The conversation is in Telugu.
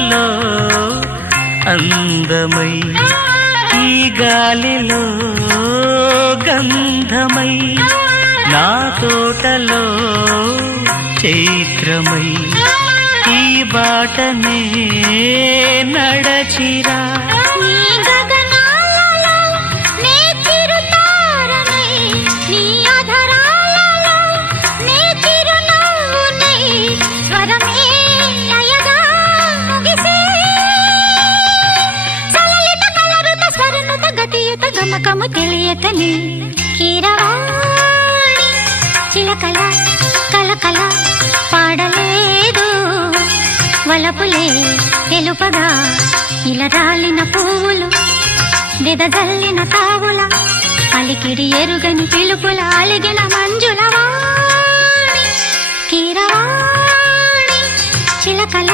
కలలో అందమై ఈ గాలిలో గంధమై నా తోటలో చైత్రమై ఈ బాటనే నడచిరా గమకము తెలియకని కీరవాణి చిలకల కలకల పాడలేదు వలపులే తెలుపగా ఇలా రాలిన పువ్వులు వెదజల్లిన తావుల అలికిడి ఎరుగని పిలుపుల అలిగిన మంజుల వాణి కీరవాణి చిలకల